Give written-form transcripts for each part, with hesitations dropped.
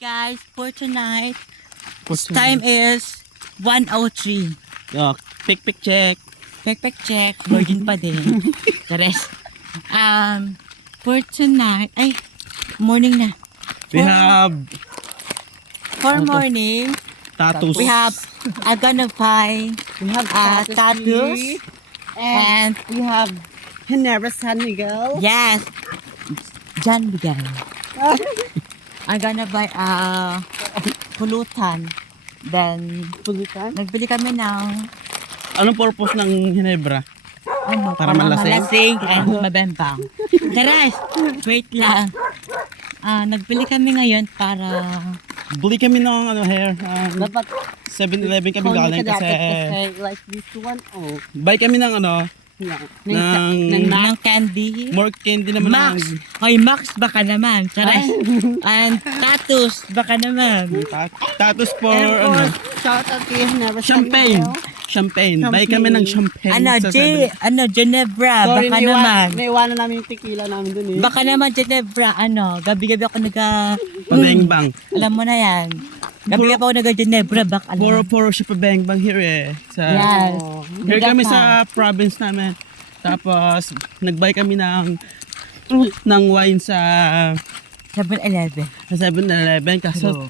guys, for tonight, time is 1:03. Oh, pick check. Check. Virgin pa din. The rest. For tonight, morning na. We have For morning, tattoos. we have Aganapay, We have tattoos, and we have Ginebra San Miguel. yes, John Miguel. I'm gonna buy pulutan. Then, Pulutan. nagbili kami ng Anong purpose ng Ginebra? Para malasing? and mabembang. The rest, wait lang. Nagbili kami ngayon para Bili kami ng hair. Dapat 7-Eleven kami galing kasi like this one, buy kami ng yeah. ng candy. more candy naman. Max! Hoy, Max baka naman. Chares. And tattoos baka naman. Tattoos for And of course, shout out to Ginebra San champagne. Miguel. Champagne. Buy kami ng champagne sa 7. Ginebra, Sorry, baka naman. naiwanan namin yung tequila namin dun eh. Baka naman Ginebra, gabi-gabi ako Pabeng-bang. alam mo na yan. Gabi-gabi ako Ginebra, baka alam mo. Puro siya pabeng-bang here eh. Yes. Here Bigat kami na. sa province namin. Tapos, nag-buy kami ng wine sa 7-Eleven. 7-Eleven. Kaso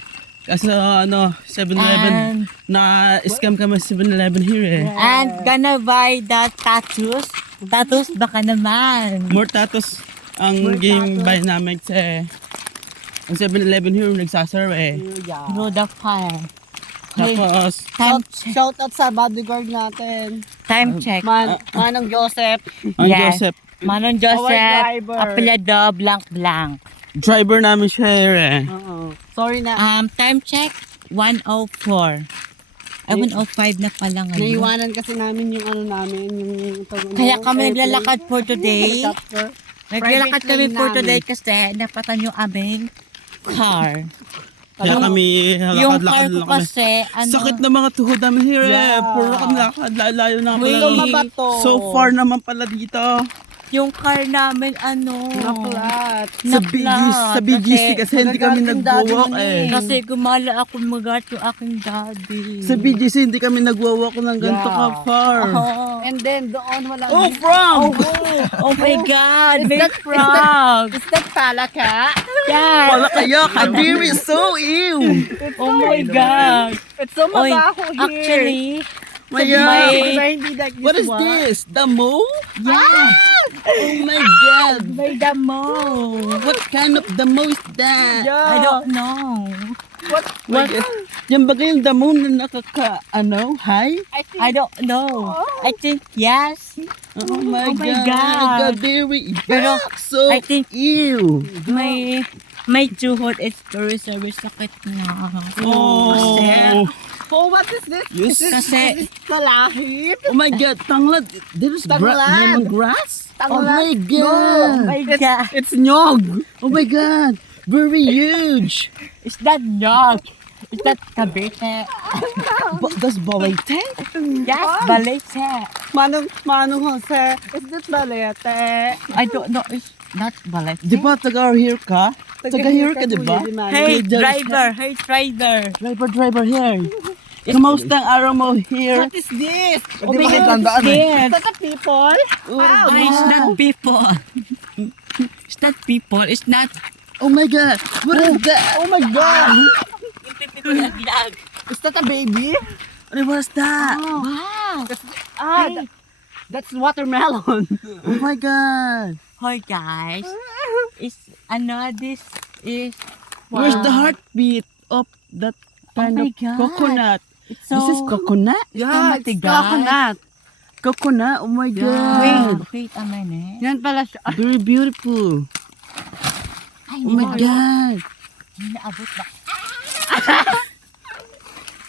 7-Eleven, And- na-scam kami sa 7-Eleven here eh. And gonna buy the tattoos. Tattoos baka naman. More tattoos ang game buy namin kasi ang 7-Eleven here nagsaserve eh. Yeah. Through the fire. Tapos, Shout out sa bodyguard natin. Time check. Manong Joseph. ang Yes. Joseph, Manong Our Joseph, driver. apelyido blank. driver namin siya here eh. Sorry na. Time check 1:04. 1:05 na pala ngayon. Naiwanan kasi namin yung namin, yung Kaya kami naglalakad for today. Helicopter. Naglalakad Private kami plane for namin. today kasi napatan yung aming car. Kaya kami Yung car lakad-lakad ko lang kami. kasi, Sakit na mga tuhod namin here eh. Yeah. Puro kami lakad, layo na Wait. pala. Mabato. So far naman pala dito. Yung car namin, Naplat. Sa BGC kasi hindi kami Nagagaling nag-walk daddy eh. Kasi gumala ako magat yung aking daddy. Sa BGC hindi kami nag-walk ng ganito Yeah. ka far. Oh, And then doon wala. Oh, from! oh my God! Is May that frog! Is that palaka? Yes! Wala kayo, Kadiri, so ew! Oh my God! It's so Oy, mabaho here. actually, Maya, may- Hindi like this what is one. this? Damo? yes! Oh my God! May damo! What kind of damo is that? I don't know. What? What? Yan ba yung damo na hi? I don't know. I think yes. Oh my Oh my God! God. Kadiri, Pero, so I think- ew! May tuhod is very sakit na. Oh! Oh, what is this? Yes. Kasi, Is this talahib? Oh my God, tanglad! There's Tanglad. lemongrass? Oh my Tanglad. God! oh my God. It's nyog. Oh my God! Very huge! Is that not? Is that kabete? That's balete? Yes, balete. Manong Jose. Is this balete? I don't know. It's not balete. Di ba taga-here ka? Taga-here ka, di ba? Hey, Okay, driver. Driver here. Kamusta ang araw mo here? What is this? Oh Di my ba God, tandaan eh? yes. Is that a people? Wow. No, it's not people. It's not people. It's not. Oh my God! What is that? Oh my God. Lag. Is that a baby? What was that? Wow. Ah, that's watermelon. Oh my God! Hi guys. This is. Where's the heartbeat of that kind Oh my of God. coconut? It's so. This is coconut? Yeah, it's matigas. coconut. Coconut? Oh my Wait, God! wait a minute. Yan pala siya. Very beautiful. Ay, Oh my God! Hindi naabot ba?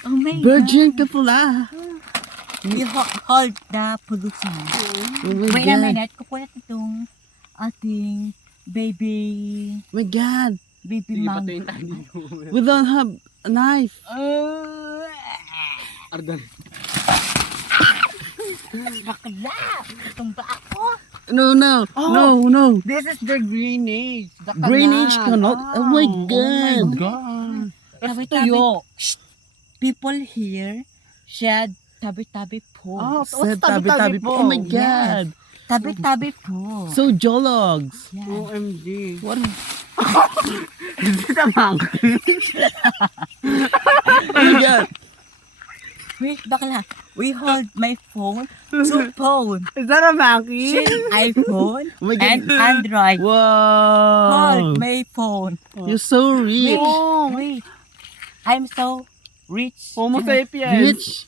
Oh my Virgin ka pala. God. You hold the pollution. Oh my Wait a God! minute. Kukulat itong ating baby Oh my God! mango. We don't have a knife. Ardan. Bakla! Tumba ako. No, no, no. This is the greenage. The Drainage canal. Oh my Oh God! God. tuyo. People here said tabi-tabi po. Oh, Said what's tabi-tabi po. Oh my God. Tabi-tabi po. So jologs. Yeah. OMG. What? Is it a monkey? Oh my God. Wait, bakla. We hold my phone, two phone. Is that a monkey? She's iPhone Oh my God. and Android. Wow. Hold my phone. You're so rich. Oh, Wait, I'm so rich. Homo sapiens. Rich.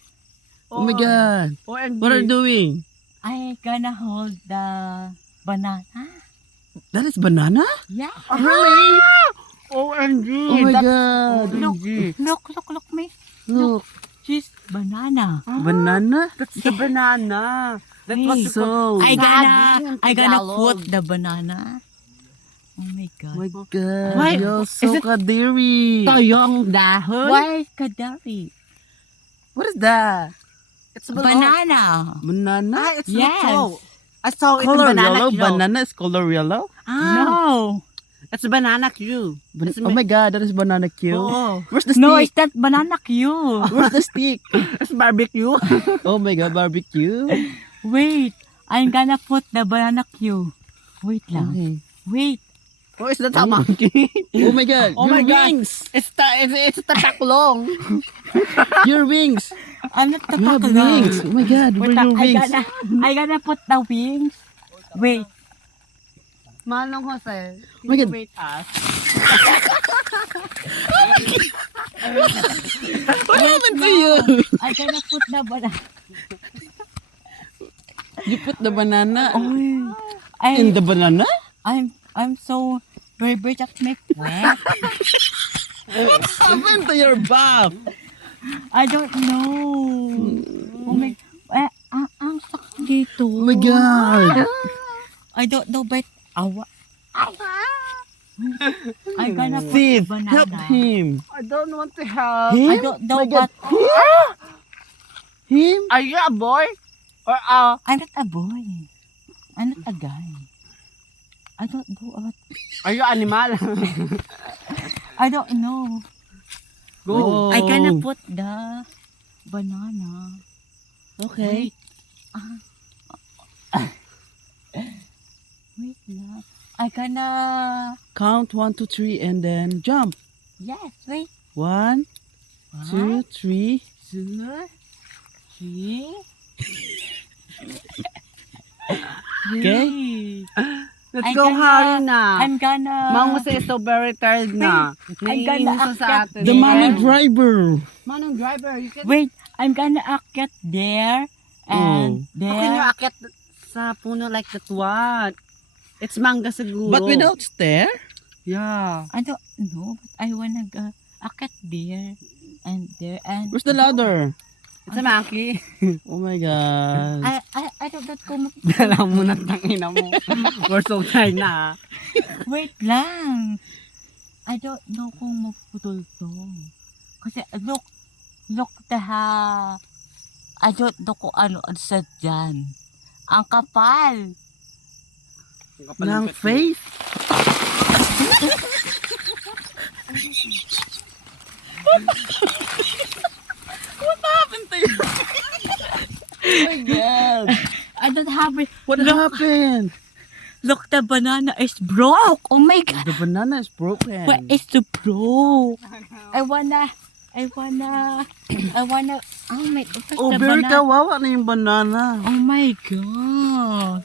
Oh my God. OMG. What are you doing? I gonna hold the banana. That is banana? Yeah. Really? OMG. Oh my That's God. OMG. Look, me. Look. She's banana. Banana? That's the banana. That's what Hey. you call So. I saging in gonna Tagalog. put the banana. Oh my God. Oh my God. Why? You're Is so it- kadiri. Toyong dahon? Why kadari? What is that? It's Banana. Banana? Ah, it's Yes. not so. I saw it Color in banana yellow? queue. Banana is color yellow? Ah, No. it's banana queue. It's Oh my God, that is banana cue. Oh, Where's the No, stick? it's not banana cue. Where's the stick? it's barbecue. Oh my God, barbecue. Wait, I'm gonna put the banana cue. Wait lang. Okay. Wait. Oh, is that a monkey? Oh my God, Oh your my God. wings. It's the taklong. Your wings. I'm not the You have tackle. wings. Oh my God, where Wait are lang, your wings? I gonna put the wings. Wait. Manong Jose, Oh my God. wait us. What happened to you? I gonna put the banana. You put the banana I, in the banana? I'm so very at my friend. What happened to your bath? I don't know. Oh my, ang sakit dito. Oh my God. I don't know, but awa. I gonna put Steve, the banana. help him. I don't want to help. Him? I don't know, My God. but Him? Are you a boy? Or a... I'm not a boy. I'm not a guy. I don't know what. Are you animal? I don't know. Go. I gonna put the banana. Okay. Wait lang. I gonna. Count 1, 2, 3 and then jump. Yes, wait. 1, 2, 3. 2, 3. Okay. Let's I go, gonna- Harina. I'm gonna. Mang Jose is so very tired na. I'm gonna Naiinis na sa akyat atin. The manong driver. Manong driver, you can... Wait, I'm gonna akyat there and How can you there. akyat sa puno like that one? It's manga siguro. But without stair? Yeah. I don't know, but I wanna go akyat there and there and. Where's the ladder? It's a monkey. Oh my God. I don't know kung. Dala mo na tangina mo. We're so tired na. Wait lang. I don't know kung maputol to. Kasi look the I don't know kung ano sa dyan. Ang kapal. Ng face? What happened to you? Oh my God. I don't have it. What happened? Look, the banana is broke. Oh my God. The banana is broken. What is the broke? I wanna, oh my God. Oh, the very banana. kawawa na yung banana. Oh my God.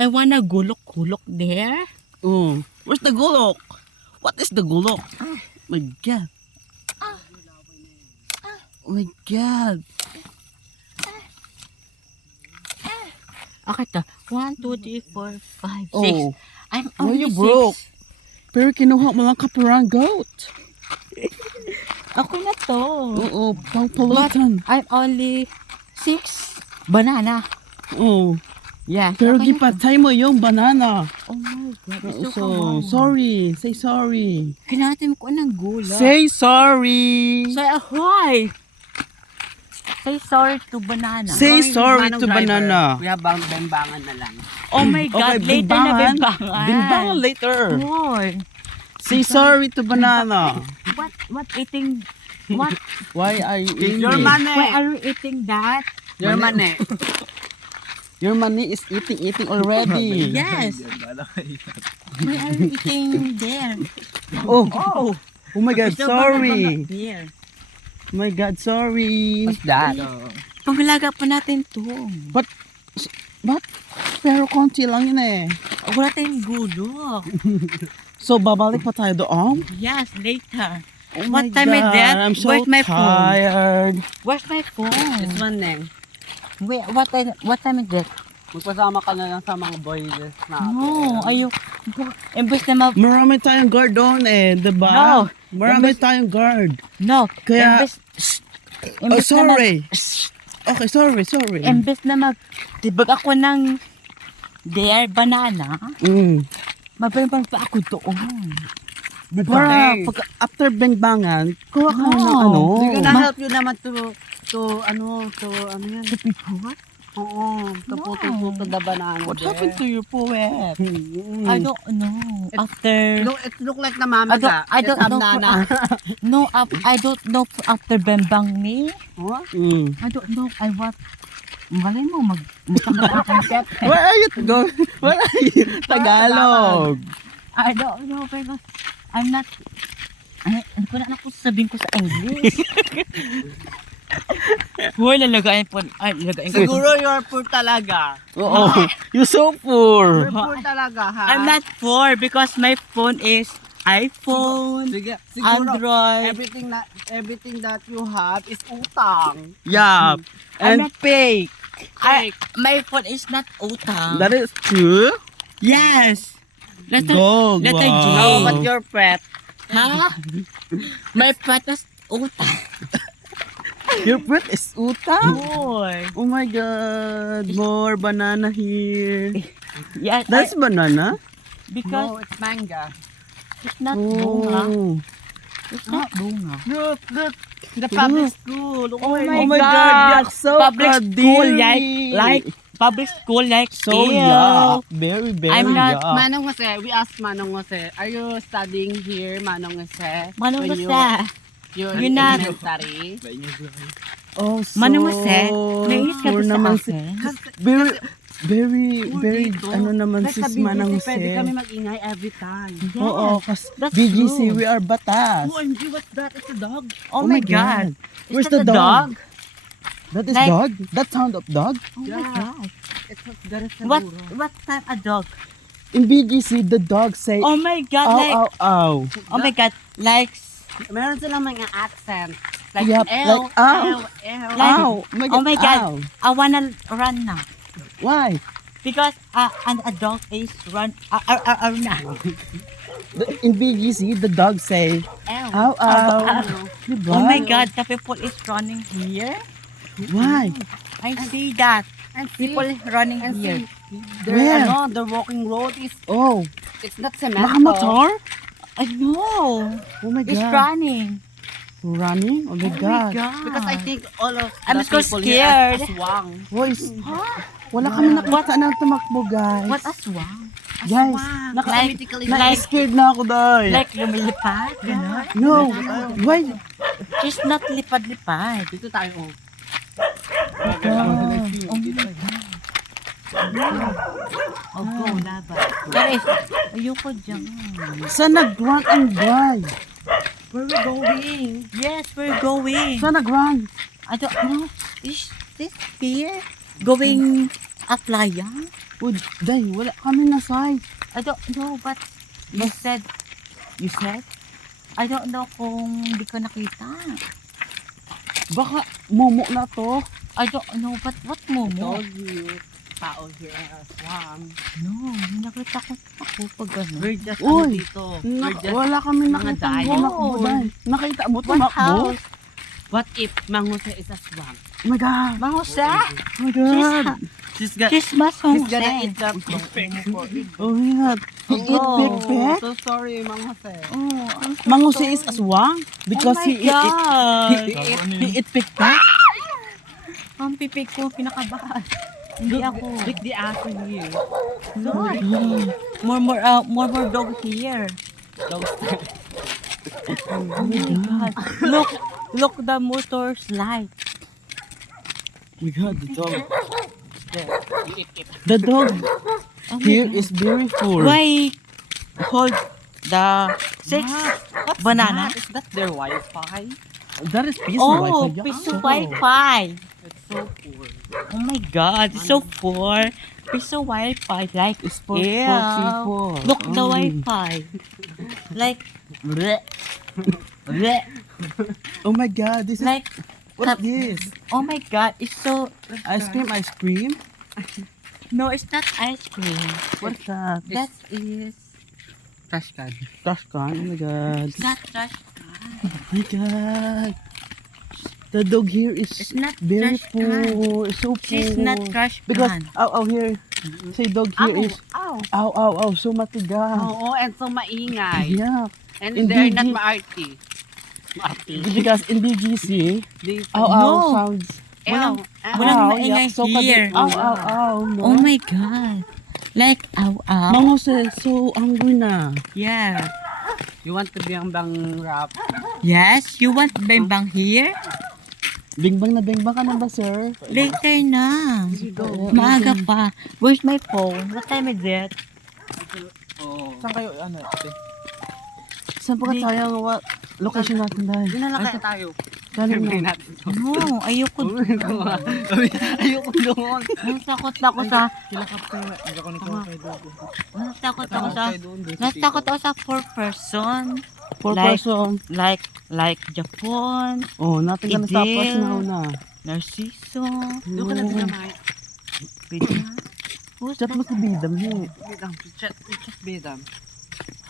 I wanna gulok there. Oh, where's the gulok? What is the gulok? My God. Oh my God. Okay, to. 1, 2, 3, 4, 5, 6. Oh, I'm why only you broke? 6. Pero kinuha mo lang kaparang goat. Ako na to. Oo, pang pulutan. I'm only 6 banana. Oh, Yeah. pero okay na to. gipatay mo yung banana. Oh my God. It's so So, kawawa. sorry. Say sorry. Kinatin ko ng gula. Say sorry. Say ahoy. Say sorry to banana. Say sorry Manong to driver. banana. We have bembangan na lang. Oh my God. Okay, Later na bimbangan. bimbangan. Bimbangan later. Hoy. Say sorry to banana. What eating? What? Why are you eating? Your money. Why are you eating that? Your money. Your money is eating already. Yes. Why are you eating there? Oh, Oh. oh my God, It's the banana sorry. there. Oh my God, sorry. What's that? Pangalaga pa natin to. But pero konti lang yun eh. Wala tayong gulo. So, babalik pa tayo doon? Yes, later. Oh What my time is God, that? I'm so Where's my phone? tired. Where's my phone? This one, Neng. Wait, what time is that? Magpasama ka na lang sa mga boys na. No, ayok. Imbes na mag... Marami tayong guard doon eh, diba? No. Marami tayong guard. No. Kaya- Imbes, Oh, imbes na mag... sorry. Okay, sorry. Imbes na mag... Tibag ako ng... There, banana. Mabaliban pa ako doon. Para pag after bengbangan, kuha ka ng ano. We're gonna help you naman to ano yan? The people? Oo, to put the banana What there. happened to your poet? I don't know. After... It look like na mama ka. I don't It's know. banana. No, I don't know after Bembang me. Oh? I don't know. I what? Malay mo, magkakaroon akong step. Where are you going? Where are you? Tagalog. I don't know because I'm not... Ano ko na ako sabihin ko sa English? Hoy, lalagayin po. Ay, lalagayin ko. Siguro you're poor talaga. Oo. You're so poor. You're poor talaga, ha? I'm not poor because my phone is iPhone, Sige, siguro Android. everything that you have is utang. Yeah. And not- fake. My phone is not utang. That is true. Yes. Letter Gold. letter J. Wow. How about your pet? Ha? My pet is utang. Your fruit is utang. Boy. Oh my God. More banana here. Yes, That's banana? because No, it's manga. it's not bunga. Oh. It's not bunga. Look. The public school. Oh Oh my God. You're so Public school kadiri. like public school like So ew. yuck. Very, very I'm not- yuck. Manong Jose, we asked Manong Jose, are you studying here, Manong Jose? Manong When Jose. You're You're in not- elementary? Oh, so Manong Jose, nainis ka poor ba sa naman si... akin? Very, dito. ano naman Like si sa Manang BGC, pwede Jose. kami mag-ingay every time. Oo, kasi That's BGC, true. we are batas. OMG, what's that? It's a dog. Oh my God. Is Where's that the a dog? That is Like- dog? That sound of dog? Oh my Yeah. God. It's that is What time a dog? In BGC, the dog say, Oh my God, ow, like, ow, ow. oh my God, like, Meron silang mga accent. Like, Yep, ew, like, ow. ew, ew. Like- Ow. oh my God, Ow. I wanna run now. Why? Because and a dog is run now. In BGC, the dog say, Ew. ow, ow. Diba? Oh my God, the people is running here. Why? I see that. And see, People running and here. see, Where? the walking road is, Oh, it's not cement. nakamotor? I know. Oh my It's God. running. Running? Oh my Oh my God. God. Because I think all of I'm the so people scared. here are aswang. Boys, wala kami nakita ng tumakbo, guys. What aswang? Guys, Naka-automatically naka-scared na ako, dahil. Like lumilipad, gano'n? No, why? She's not lipad-lipad. dito tayo. Oh. Oh my God. Oh, go, laban. Guys, ayoko dyan. Saan nag-run ang guy? Where we going? Yes, we're going. Saan nag-run? I don't know. Is this here? Going at Laya? Oh, day, wala kami na side. I don't know, but you said, I don't know kung hindi ko nakita. Baka momo na to. I don't know, but what momo? Told you. Tao here are aswang. No, nakita ko pag gano'n. We're just Uy, dito. We're just, Wala kami mga nakita dayo. tumakbo, day. Nakita mo What tumakbo? house? what if Mang Jose is aswang? Oh my God. Mangusa? Oh my God. She's Christmas He's Mangusa. gonna eat that. Oh my God. He eat big pet? So sorry, Mang Jose. Oh, I'm so Mangusi sorry. is aswang because Oh my he eat God. he eat pig pet. Ang pipig ko, pinakabahan. Hindi ako. Lick the apple here. No. More dog here. Oh my God. Look the motor's light. Oh my God, the dog. You eat it. The dog Oh my here God. is very full. Why hold the six What's banana? that? Is that their Wi-Fi? That is piece Oh, of Wi-Fi. piece of Yeah. Wi-Fi. It's so poor. Oh my God, it's so poor. Piece of Wi-Fi, like It's for ew. people. Look the Wi-Fi, like bleh, bleh, Oh my God, this is like what's this? oh my God, it's so Ice cream. no, it's not ice cream. What's that? That is Trash can. Trash can. Oh my God. it's not trash. Oh my God. The dog here is It's not very trash can. poor. So poor. She's not trash Because can. here. Say dog here is Ow. so matigas. Oo, and so maingay. Yeah. And In they're not BG maarty. Maarty. Because in BGC, They No. sounds. Walang- Ow. walang Ow, maingay yeah, so here. No. Oh my God, like ow. Mang Jose, so hungry na. Yeah. You want to be ang bang rap? Yes, you want bembang here? Bingbang ka na ba, sir? Later na. Go. Maaga pa. Where's my phone? What time is it? Oh. Saan kayo, Saan pa tayo? What location natin dahil? Yun na lang kaya tayo. Kanin Siyempre na. natin. No, ayoko. Ayoko doon. Natakot ako sa... Natakot ako sa 4 person. For Like- person. Like Japan, Oh, natin ka na Idil. tapos na una. Narciso, Doon ka na dinamay. Pidya. Who's Chat mo si Bidam mo. Bedam. Chat bedam.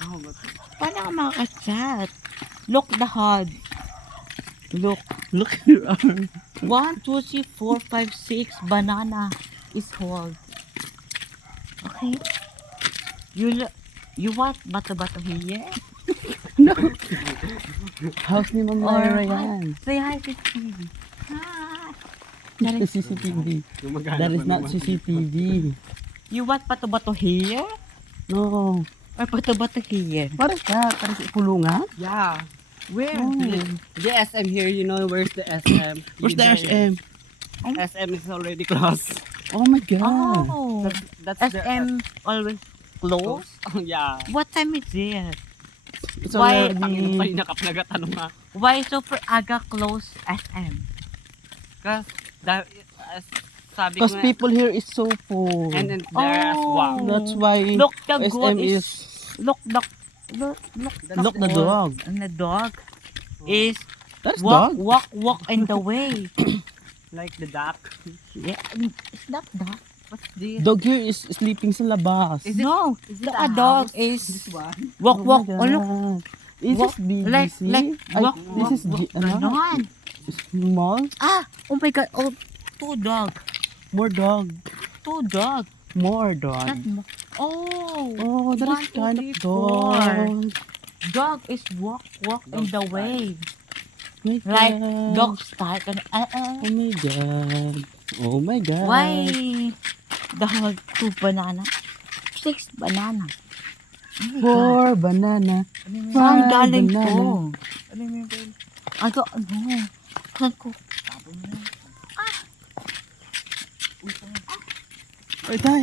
Oh, but Paano ka makaka-chat? Look the HUD. Look. Look at your arm. 1, 2, 3, 4, 5, 6 banana is hold. Okay? You want bato-bato here? House ni Ma'am Or Lyra hi. yan. Say hi to TV. Hi. That is CCTV. That is not CCTV. You want bato-bato here? No. Or bato-bato here? What is that? Parang si pulungan? yeah. Where? Oh. The SM here, you know where's the SM? Where's the SM? SM is already closed. Oh my God. Oh. That's SM always closed? Oh, yeah. What time is it? It's Why- Panginoon pa already... yung nakaplagatanong nga. Why super aga close SM? Kasi, sabi ko Because nga, people here is so poor. and then there as well. That's why Look, the SM goat is... Look the Look the dog. And the dog is That's walk dog. walk in the way. Like the duck. Yeah, it's not dog. What's this? Dog here is sleeping sa labas. Is it- No, is it the a dog house? is This one? walk Oh walk. my Oh look, God. Is Walk- this BGC? like Ay, walk this walk is walk. ano? Ganon. Small? Ah, oh my God. Oh, 2 dog. More dog. 2 dog. More Not dog. mo- Oh, Oh, that 1, is 2, kind 3, of 4. dog. Dog is walk in the way. My Like God. dog style. Oh my God. Oh my God. Why dog 2 banana? 6 banana. Oh my God. 4 banana. Saan 5 galing banana. to? Ano? Saan ko? Ay, Tay.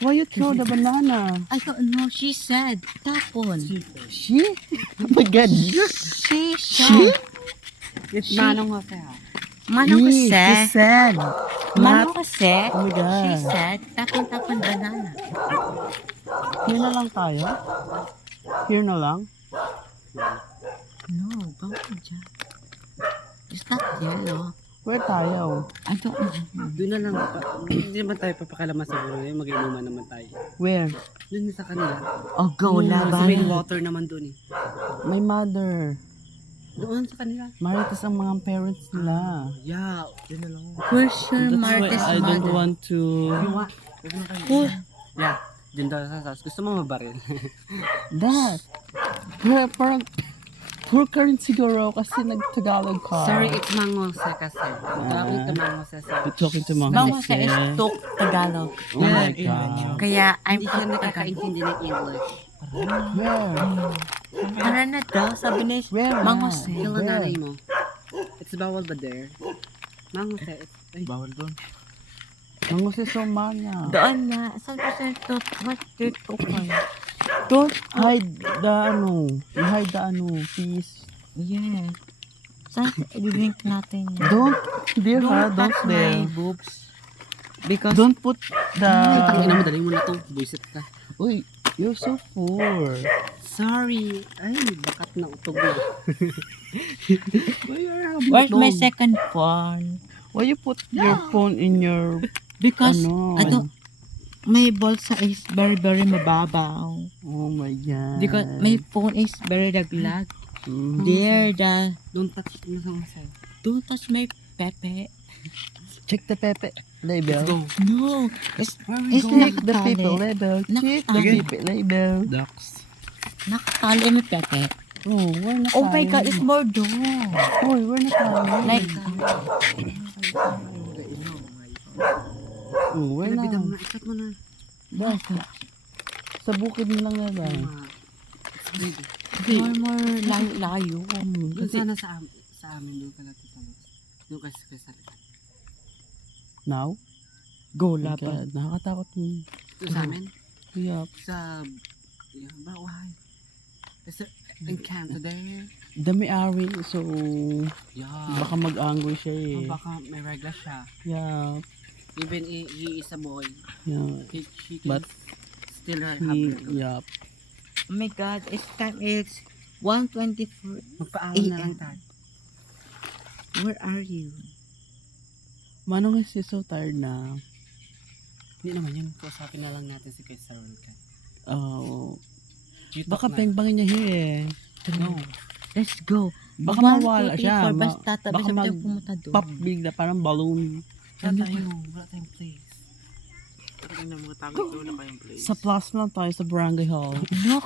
Why you throw the banana? I don't know. She said. Tapon. She? Oh my God. She said. It's Manong Jose. ha? Manong She kasi. said. Manong kasi. Oh my God. She said. Tapon banana. Here na lang tayo? Here na lang? No, bawal dyan. It's not yellow. Where tayo? I don't know. Doon na lang. Hindi naman tayo papakalaman sa bulo. Mag-inuman naman tayo. Where? Doon sa kanila. Oh, go Kasi may laban. water naman doon eh. My mother. Doon sa kanila. Marites ang mga parents nila. Yeah. Doon na lang. Where's your Martes mother? want to... Who? Yeah. Diyan daw sa house. Gusto mo mabaril? That. Parang... Poor ka rin siguro kasi nag-Tagalog ka. Sorry, it's Mang Jose kasi. Talking to Mang Jose. You're talking to Mang Mama Jose. sa is talk Tagalog. Oh my God. Kaya I'm Hindi siya nakakaintindi ng English. Where? Tara na daw, sabi ni Where Mang na? Jose. Yung nanay mo. It's bawal ba there? Mang Jose. Ay, Bawal doon. Mango si Somana. Doon nga, saan ko sa ito? What did ko kayo? Don't hide the hide the please. Yes. Saan i-link natin yan? Don't, dear ha, don't touch there. my boobs. Because, Don't put the... tangina mo, dali mo na to. Buisit ka. Uy, you're so poor. Sorry. Ay, bakat na utog na. Why are you where's my second phone? Why you put your phone in your... Because, Ano? I don't, my bulsa is very, very mababaw. Oh my God. Because my phone is very daglag. Mhm. There, the, Don't touch Mang Jose. don't touch my pepe. Check the pepe label. Let's go. No, it's, Where are we it's going? Check the nakatali. people label. Check the Nakatali. people label. Ducks. Nakatali may pepe. Oh, we're not Oh my tayo. God, it's more doon. Uy, we're not tayo. Like, Oh, we're Pinabida mo not. na. Ikat mo na. Basta. Sa bukid mo lang na ba? more layo-layo. Doon Kasi sana sa amin doon ka natin talos. Doon kasi sa likod. now, Gola God, pa. nakakatakot yun. Doon sa amin? Yup. Sa... Yan ba? Why? Is there encounter there? Dami-ari, so Yeah. baka mag-angry siya Oh, eh. baka may regla siya. Yup. Even he is a boy, Yeah. she can But still have He, regla. yup. Oh my God, it's time is 1:24. Magpaalam na lang AM. tayo. Where are you? Manong is so tired na. Hindi naman yun. Kausapin na lang natin si Kuya Sarol ka. Oh, You baka talk na. pengbangin niya here eh. No. Let's go. Baka 1, mawala 2, 3, siya. 4, basta tabi baka sa mag pumunta doon. pop bigla, parang balloon. Wala tayo. Wala tayong place. Talagang na mga tabi doon na kayong place. Sa plus lang tayo sa barangay hall. No,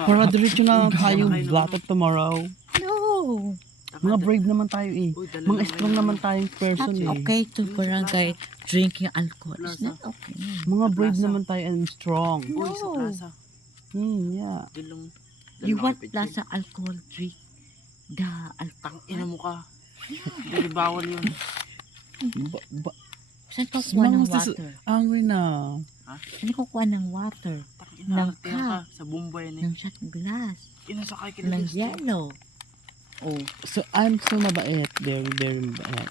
Para diretso na lang tayo blotted tomorrow. no. Mga brave naman tayo eh. Uy, dala Mga naman strong yun. naman tayong person Not eh. okay to barangay drinking alcohol. It's not okay. Mga brave naman tayo and strong. Uy, sa No. plaza. Yeah. Dilong. You want plaza alcohol drink? The alcohol. Ina mo ka. Hindi bawal yun. Ba, ba, Saan ka kuha ng Mga sis- water? angry na. Saan ka kuha ng water? Ina, Ng ina ka. Sa Bombay na. Ng shot glass? Inasakay ka Ng na yellow? Oh, So, I'm so mabait. Very, very mabait.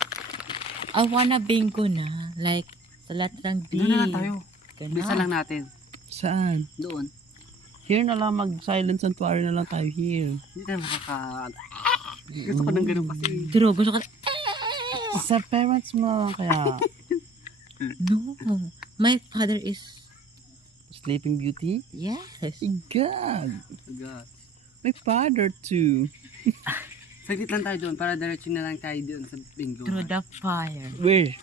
I wanna bingo na. Like, sa lahat ng D. Doon na lang tayo. Ganun. Bisa lang natin. Saan? Doon. Here na lang, mag-silent sanctuary na lang tayo here. Hindi tayo makaka... Gusto ko ng ganun kasi. Pero gusto ko, Sa parents mo na lang kaya. no. My father is, Sleeping Beauty? yes. God. God. My father too. Saglit lang tayo doon para diretso na lang tayo doon sa bingo. Through the fire. Where?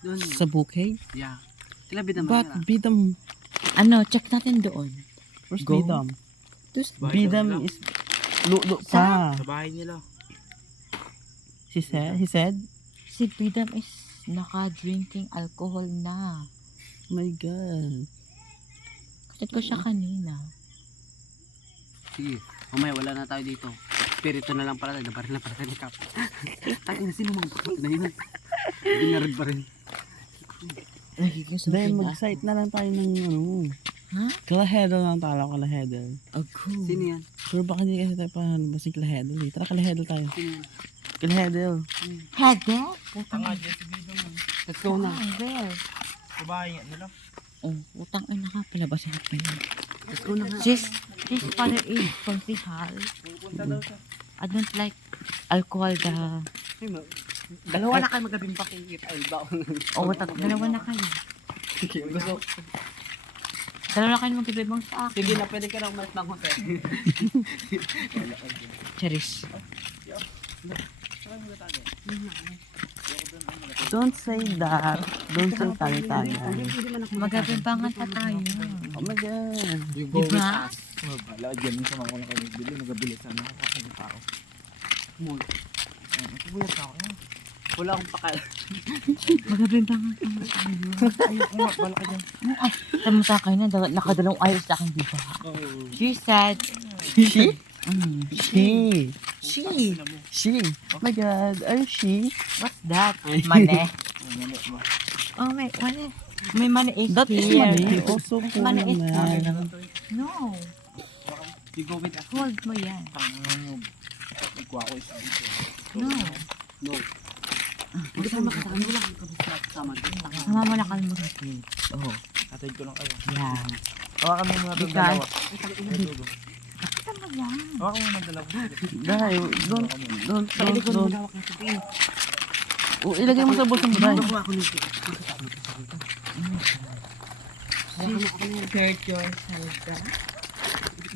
Doon. Sa bouquet? Yeah. Kila bidang But mahira. Bidam, Ano, check natin doon. where's Go. Bidam? Tapos, Bidam is lulo pa. Sa bahay nila. He said, si Bidam is naka-drinking alcohol na. my God. Kasi ko siya kanina. Sige. Mamaya wala na tayo dito. Espiritu na lang pala tayo. Nabaril na pala tayo ni Kap. Tayo na sino mga bakit na yun. Hindi nga rin pa rin. Nagiging Then sabi na. mag-site na lang tayo ng ano. Ha? Kalahedel lang tayo, Kalahedel. Ako. Sino yan? Pero baka hindi kasi tayo pahalabas ng Kalahedel eh. Tara Kalahedel tayo. Sino yan? Kalahedel. Hede? Tanga dyan si Bidong. Let's go na. Where? Sa bahay nila. Oh, utang ay nakapalabas na pa yun. Let's go na nga. His father is konsihal. I don't like alcohol the... Dalawa na kayo magabing pakikit. Ay, ba? Oh, dalawa na kayo. Sige, gusto. Dalawa na kayo magkibibang sa akin. Sige na, pwede ka na umalit ng hotel. Charis. Don't say that. Don't say tayo-tayo. Magabimbangan pa tayo. Oh my God. You Diba? Wala, dyan sa mga na kayo nagbili. Magabili sana ako kasi ng tao. Mall. Kubuyat ako. Wala akong pakal. Magabenta nga. Ayoko nga, bala ka dyan. Tamutakay na, nakadalawang ayos sa akin dito. Oo. She said, She? mm, She. She. Oh my God. Are she? what's that? Mane. Mali ba? Oh, mane. May mane is That is here. money. Also cool, Mane is man. No. You go with us. Hold mo yan. Tangan nyo. Ikaw ako isang dito. No. No. Hindi ka makasama. Wala kang kasama dito. Sama mo na kalmo sa plate. Oh. Atid ko lang kayo. Yeah. Hawakan mo muna itong Because- dalawa. Kita mo yan. Hawakan mo muna ang dalawa. Dahil, don't. Hawak na sabihin. Oh, ilagay mo sa bulsa mo, dahil. Ako nito. Skirt yourself.